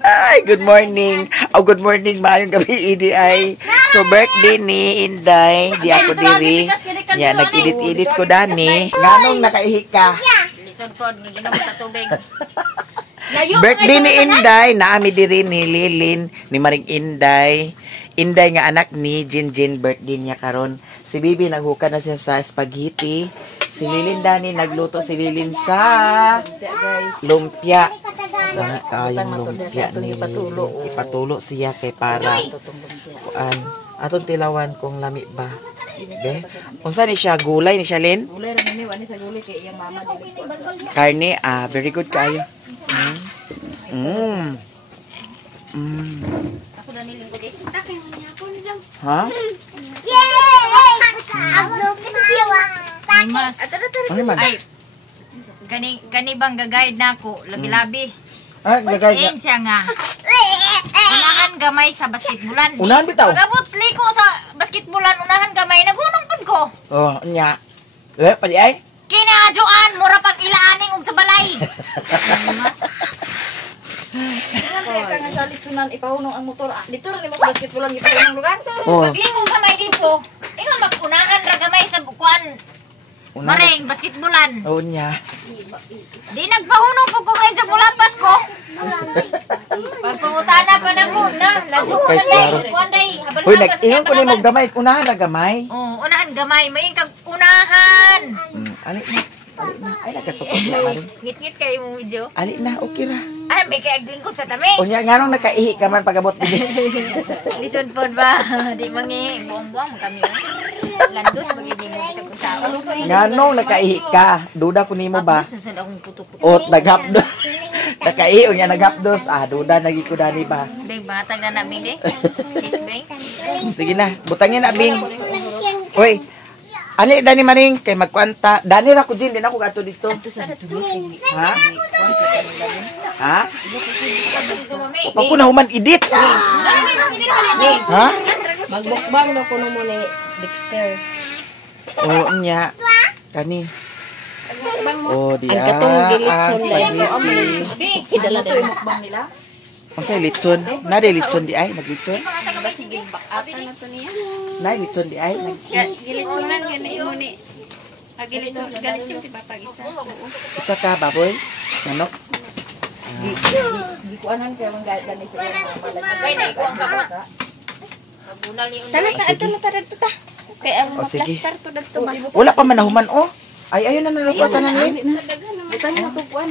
Ay, good morning. Oh, good morning, maayong gabi, Idi ay. So, birthday ni Inday. Di ako diri. Yan, nag-edit-edit ko dani. Nganong nakaihi ka? Listen po, ginom sa tubig. Birthday ni Inday. Naami diri ni Lilin, ni Maring Inday. Inday nga anak ni Jinjin, birthday niya karon. Si Bibi naghuka na siya sa spaghetti. Si Lilin Dani nagluto si Lilin sa lumpia. Kayang lumpia ni Lilin. Ipatulo siya kay para atong tilawan kung lami ba. Be, unsa ni siya gulay ni siya Lin? Gulay ra ni wani sa gulay kay iyang mama dili. Karne, very good kayo. Ako na niling ko dito. Takay mo niya ako nilang. Ha? Mas. Ay. Kani bang gagayad na ako, labi-labi. Gagay. Siya nga. Unahan gamay sa basketbolan. Unahan bitaw. Pagabot liko sa basketbolan, unahan gamay nagunong pud ko. Oh, nya. Pali ay. Kinaadyoan mura pag ilaaning og sa balay. Kaya nga sa litsunan ipahunong ang motor. Dito rin mo sa basketballan ipahunong lugar. Paglingon gamay dito, ingon magunahan ra gamay sa bukuan. Maring basketbolan. Oh, nya. Di nagpahunong pag ko kayo sa mulapas ko. Pagpangutana pa na ko na. Ladyo ko na day. Kuan day. Hoy, nag-ingon ko ni mo gamay. Unahan na gamay. Oo, unahan gamay. May kag unahan. Ali na. Ay, nagkasukot na maring. Ngit-ngit kayo mong video. Ali na, okay ra. Ay, may kaaglingkod sa tamis. O nya, nga nung nakaihi ka man pagabot din. Lison po ba? Di mangi. Buong-buong kami. Landos, magiging mo sa kutsao. Nga nung nakaihi ka, duda ko nimo ba? Susod akong puto-puto. O, naghapdos. Nakaihi, o nya naghapdos. Duda, nagikudani ba? Bing, batag na namin eh. Cheese bing. Sige na, butangin na, Bing. Hoy, ali, Dani Maring, kay magkwanta. Dani ra ko din ako gato dito. Ha? Ha? Paku na human edit. Ha? Magbukbang na kuno mo ni Dexter. Oo, nya. Kani. Oh, di Ang katong gilitson spaghetti. Idala din mukbang nila. Ang say litson. Na de litson di ay naglitson. Na litson di ay. Gilitsunan yun na yun eh. Gilitsun, galitsun si Papa isa. Isa ka baboy. Manok. Di ko anan kaya mang galit kami sa iya. Kaya na ikaw ang gamot. Magbunal ni Unday. Ito na tara ito ta. Kaya ang O, sige. plaster to dagto ba. Wala pa man nahuman oh. Ay ayun na nalupatan na Lin. Bukan mo tukuan.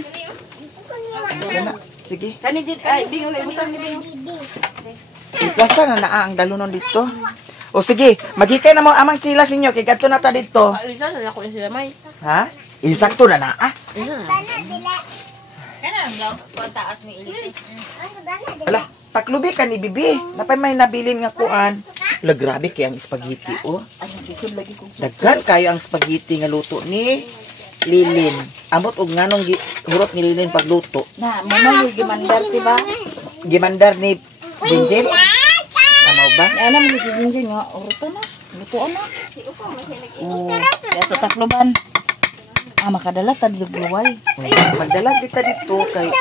Sige. Kani jid ay bingon ay butang ni bingon. Iplasta na naa ang dalunon dito. O sige, maghikay na mo amang silas ninyo kay kadto na ta dito. Isa na ako sila may. Ha? Insakto na na. Kaya na lang kung taas mo ilis. Ala, taklubi ka ni Bibi. Napay may nabilin nga kuan. Wala, grabe kay ang spaghetti oh. Daghan kayo ang spaghetti nga luto ni Lilin. Amot og nganong hurot ni Lilin pagluto. Na, mama yung gimandar, diba? Gimandar ni Jinjin. Tama ba? Alam mo si Jinjin nga, uruto na. Lutoan na. Dato takloban. Makadala tadlugluway. Magdalag dito dito kay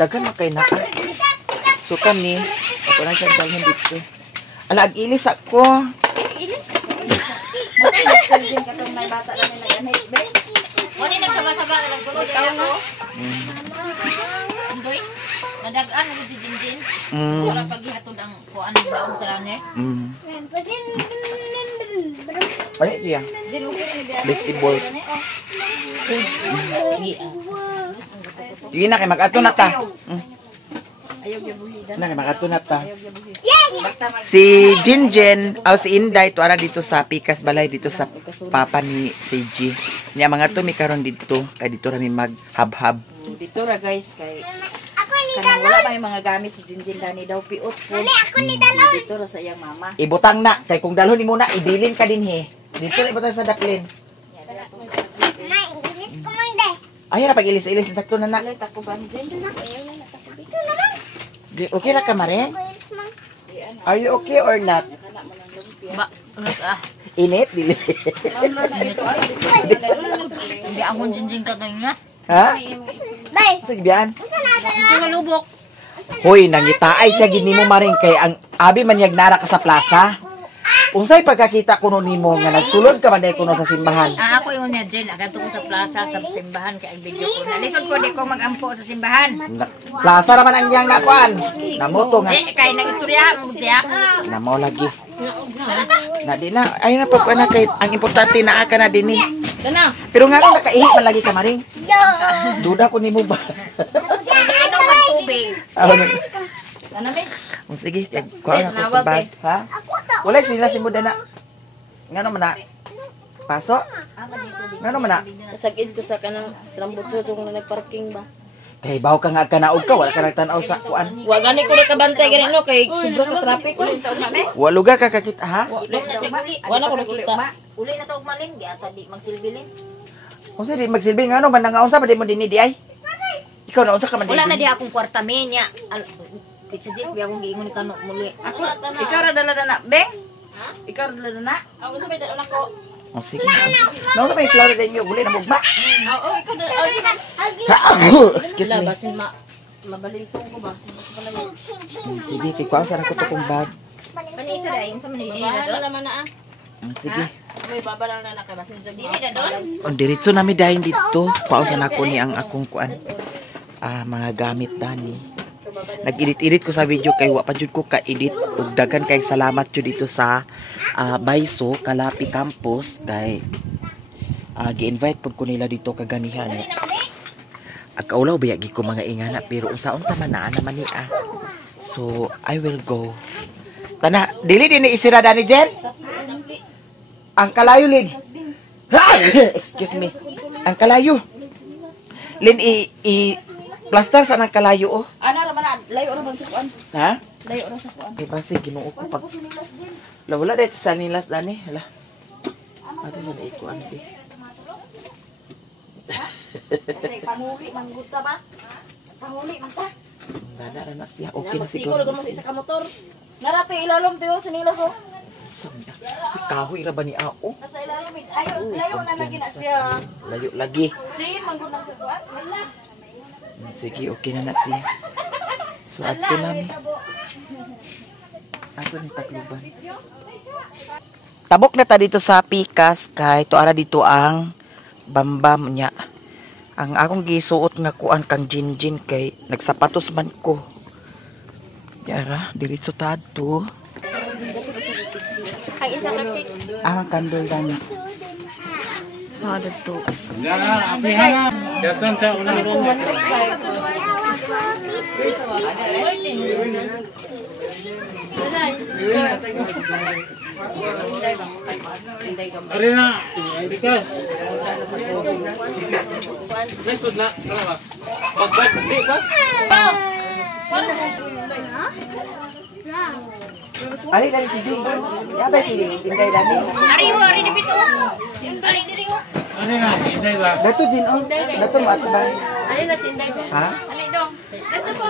daghan na kay naa. So kami, ako na siya dalhin dito. Ala, ag-ilis ako. Ilis? Jinjin katong may bata na nag-anay. Wala nagsaba-saba na lang sunod ako. Andoy, nadagaan ako si Jinjin. Wala paghihatod ang kuan ng daong sa runner. Ano siya? Vegetable. Sige na, kay mag-ato na ta. Na, kay mag-ato na ta. Si Jinjin, si Inday, tuara dito sa Pikas Balay, dito sa papa ni Seiji. Niya mga to, may karon dito. Kaya dito rami mag-hab-hab. Dito ra guys, kay kanang wala pa yung mga gamit si Jinjin Dani daw piot po. Dito ra sa iyang mama. Ibutang na. Kay kung dalhon ni muna, ibilin ka din he. Dito na ibutang sa daplin. Ayaw na pag-ilis-ilis. Sakto na na. Ako ba ni Jinjin? Okay na ka, Maren? Are you okay or not? Ba, Init? Dili. hindi akong Jinjin ka ganyan. Ha? Sige, biyan. Hindi malubok. Hoy, nangitaay siya gini mo maring kay ang abi man yag nara ka sa plaza. Unsay pagkakita ko nun nimo nga nagsulod ka man day kuno sa simbahan. Ako yung niya, Jen. Agad ko sa plaza sa simbahan kay ang video ko. Nalisod ko, di ko magampo sa simbahan. Plaza naman ang yang nakuan. Namoto nga. Kay nag-istorya mo siya. Namo lagi. Na di na ay na pag na kay ang importante na aka na dinhi. Pero nga lang nakaihi man lagi ka maring. Duda ko nimo ba. Ano man tubig. Ano ba? Sige, kuha nga ko bag, ha? Wala sila si Muda na. Ngano man na? Paso? Ngano man na? Kasagid ko sa kanang lambutso kung nagparking ba. Kay bawo ka nga kanaog ka, wala ka nagtanaw sa kuan. Wa gani ko nakabantay gani no kay sobrang traffic ko. Wala lugar ka kakita, ha? Wala ko nakita. Uli na to ugmalin, di ata di magsilbilin. Unsa di magsilbi ngano man nga unsa pa di mo dinhi di ay? Ikaw na unsa ka man Wala na di akong kwarta minya. Pizza Jess, biya akong giingon ka no muli. Ikaw ra dala-dala, Beng? Ha? Ikaw ra dala-dala? Ako sa may dala ko. Oh, sige. Naunsa pa iklaro din niyo, uli na mugma. Oo, ikaw dala. Excuse me. Basin mabalintong ko ba? Sige, kay kuha sa ko to kong bag. Panisa dai, unsa man ni Wala naman na ah. Sige. May babalang na nakabasin sa Dili na doon. On diretso nami dahin dito. Kuha sa nako ni ang akong kuan. Mga gamit dani. Nag-edit-edit ko sa video kay wa pa jud ko ka-edit ug daghan kay salamat jud dito sa Baiso Kalapi Campus kay gi-invite pud ko nila dito kaganihan. Agkaulaw biyagi ko mga ingana pero unsaon ta man naa naman ni So I will go. Tana, dili din isira dani Jen. Ang kalayo lin. Excuse me. Ang kalayo. Lin plaster sa nang kalayo oh. Ana ra man layo ra man sa kuan. Ha? Layo ra sa kuan. Eh basi Ginoo ko pag wala dito sa nilas dani. Hala. Ato sa iko anti. Panguli mangguta ba? Panguli man ta. Dana na siya. Okay na siguro. Siguro gusto isa ka motor. Narate ilalom tiyo sa nilas oh. Samya. Kahoy ra ba ni Ao? Nasa ilalom ayo layo na lagi na siya. Layo lagi. Si mangguta sa kuan. Wala. Sige, okay na siya. So, ato namin. Ato ni Tacloban. Tabok na ta dito sa Pikas kay tuara dito ang bambam niya. Ang akong gisuot nga kuan kang jinjin kay nagsapatos man ko. Yara, diretso ta adto. Ay isa ka cake. Ang candle dani. Dito. Arena, ikaw. Mesod na, kalawa. Bagbag, di ba? Ali dari si Jing. Yata si Tinday dani. Ari dito. Ari dito. Arena, hinday ba? Dato Jin oh. Dato mo ato ba? Ari na tinday ba? Ha? Ali dong. Dito po.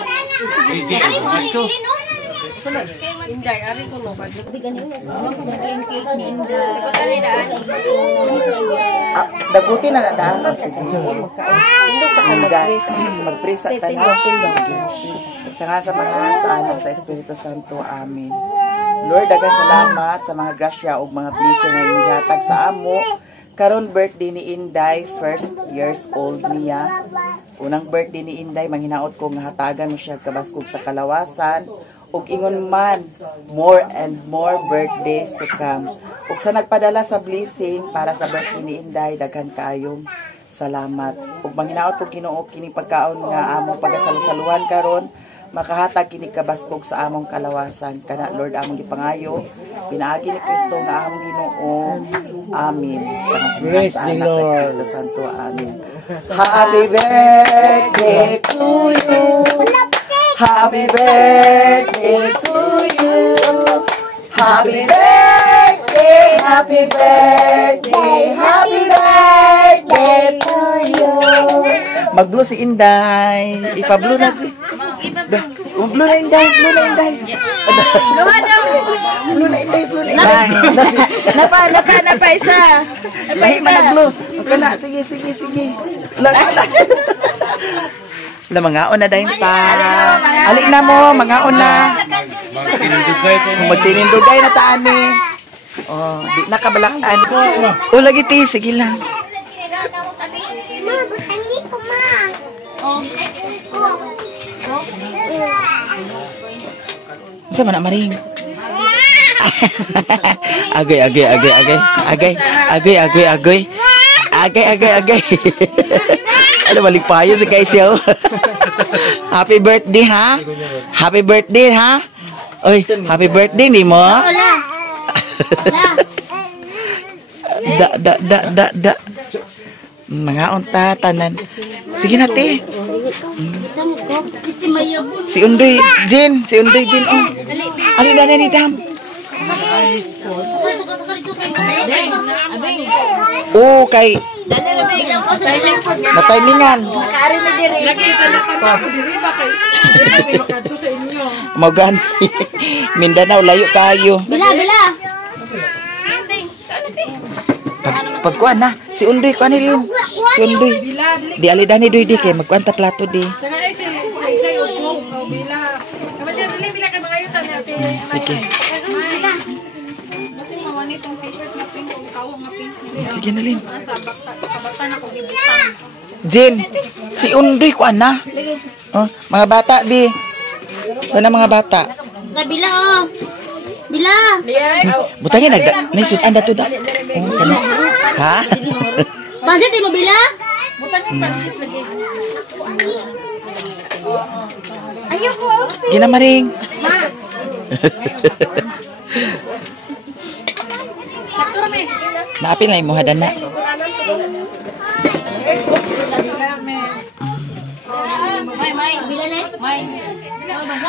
Hindi, Ari mo ari ito. dili no. Inday ari ko no. Daguti na nadaan. Magprisa tayo. Sa mga sa anak sa Espiritu Santo. Amen. Lord, daghang salamat sa mga grasya o mga blessing nga imong gihatag sa amo. Karon birthday ni Inday, 1st years old niya. Unang birthday ni Inday, manghinaot ko nga hatagan mo siya kabaskog sa kalawasan. Ug ingon man, more and more birthdays to come. Ug sa nagpadala sa blessing para sa birthday ni Inday, daghan kaayong salamat. Ug manghinaot ko Ginoo kini pagkaon nga among pagasalusaluhan karon, makahatag kini kabaskog sa among kalawasan. Kana Lord among gipangayo, pinaagi ni Kristo nga among Ginoo. Amen. Sa ngalan sa Anak sa Espiritu Santo. Amen. Happy birthday to you. Happy birthday to you. Happy birthday, happy birthday, happy birthday to you. Mag-blue si Inday. Ipa-blue natin. Blue na Inday, blue na Inday. Gawa daw. Blue na Inday, blue na Inday. Napa isa. Lahi man na blue. Kana, sige. La mga una dayon ta. Ali na mo, mga una. Magtinindugay na ta ani. Oh, di na kabalakan. O lagi ti, sige lang. Sa mana maring. Agay. Ano balik payo si guys yo. Happy birthday ha. Happy birthday ha. Oy, happy birthday ni mo. Da. Mga unta tanan. Sige na te. Si Undoy Jin oh. Ano na ni dam? Oh, kay na-timingan. Magan. Mindanao layo kayo. Bila. Pagkuan na. Si Undoy ko nilin. Si Undoy. Di alidani doy di kay magkuan ta plato di. Sige. Sige na lin. Jin, si Undoy ko na. Oh, mga bata di. Wala mga bata. Bila oh. Bila. Butangin naisud anda to da. Oh, kana. Ha? Pansit mo bila? Butangin pansit lagi. Ayoko. Gina maring. Ma. Naapil na imo hadana. May bila na. May.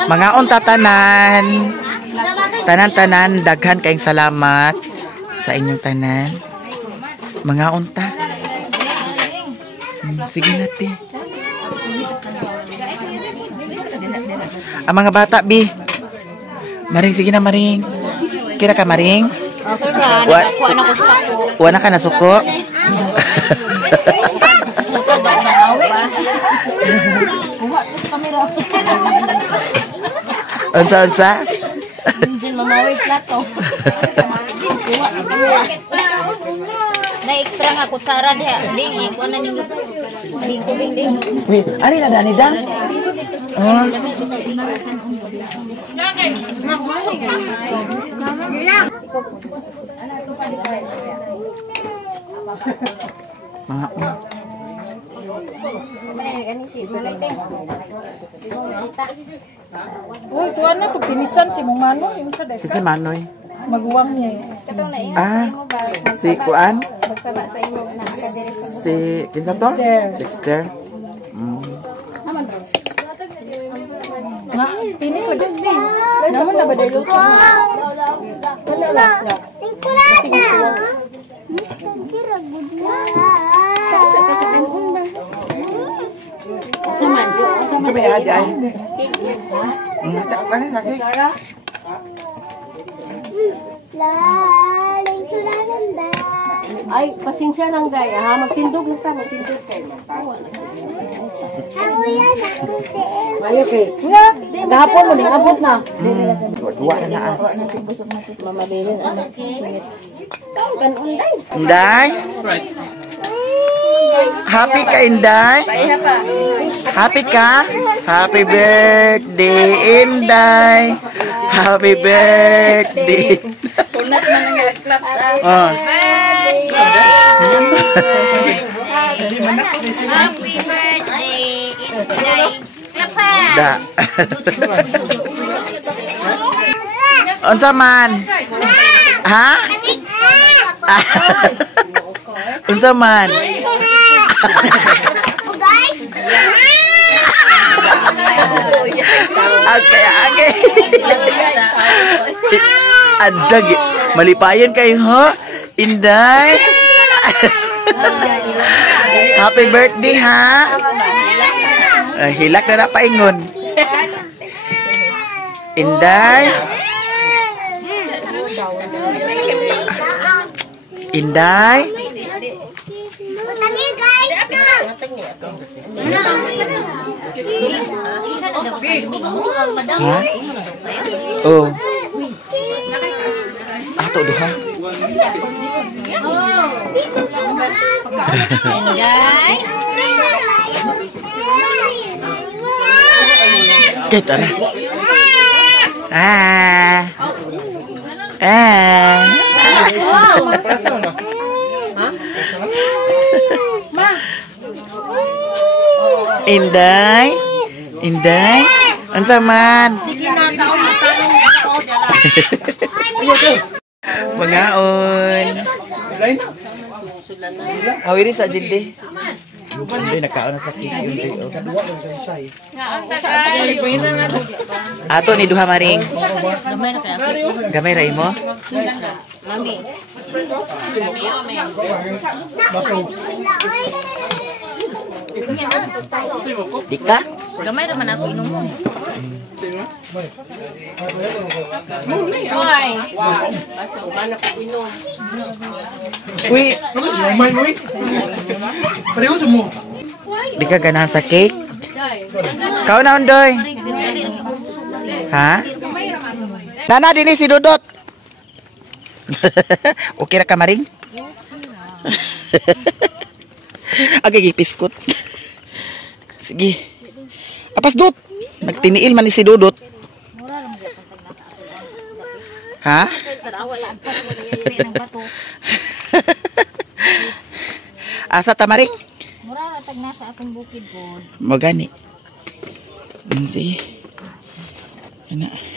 Mga unta tanan. Tanan daghan kayong salamat sa inyong tanan. Mga unta. Sige natin. Ang mga bata bi. Maring sige na maring. Kira ka maring? Wala ka na suko. Unsa? Jin mamawi plato. Na extra nga kutsara dia. Ding ko na ning ding. Wait, ari na dani dang? Oh. Mga Uy, tuwan na, pagtinisan si mong Manoy. Yung sa Kasi Manoy. Maguwang niya Ah, si Kuan? Si, kinsa to? Dexter. Nga, tinis lagi. Naman na ba dahil luto? Wala lang. Kami aja ay. Ano lagi? Ay, pasensya lang gaya ha. Magtindog na ta, magtindog kayo. Ayo kay. Kahapon mo ning abot na. Dua na na. Mamadili na. Inday? Happy ka, Inday? Happy ka? Happy birthday, Inday! Happy birthday! Unat man ang claps ah. Oh. Happy birthday, Inday. Klapa. Da. Unsa man? Ha? Unsa man? Okay. Adag. Malipayan kayo, ha? Inday. Happy birthday, ha? Hilak na napaingon. Inday. Inday. Isa na daw kayo. Gusto ka madam. Ha? Oh. Ato duha. Inday. Kita na. Ah. Ah. Inday. Inday. Unsa man? Mangaon. Awiri sa jindi. Hindi nakaon na sa kiki. Ato ni duha maring. Gamay ra imo? Mami. Dika? Gamay raman ako inom mo. Hoy. Baso man ako inom. Uy, May mo eh. Pareho mo. di ka ganahan sa cake? Kau na undoy. Ha? Nana, dini si Dudot. Okay ra ka maring? Agay gipiskot. Sige. Apas Dut. Nagtiniil man ni si Dudot. Ha? Asa tamaring? Mura ratag nasa atong bukid po. Mo gani. Sige. Ana.